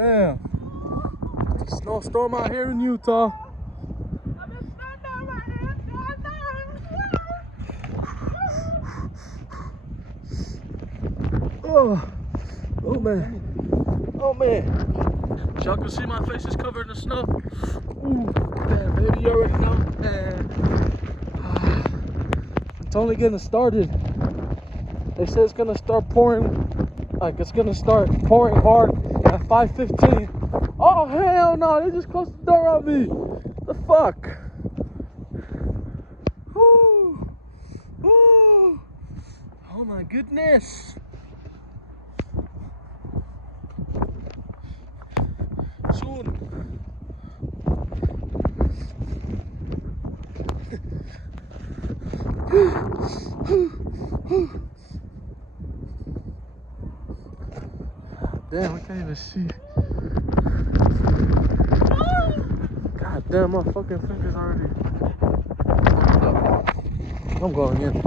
Damn. Snowstorm out here in Utah. Oh, oh man. Oh man. Y'all can see my face is covered in snow. Ooh, man, baby, you already know. Man. It's only getting started. They say it's gonna start pouring, like it's gonna start pouring hard at 5:15. Oh hell no, they just closed the door on me. The fuck? Woo. Woo. Oh my goodness. Soon. Damn, I can't even see. God damn, my fucking fingers already. I'm going in.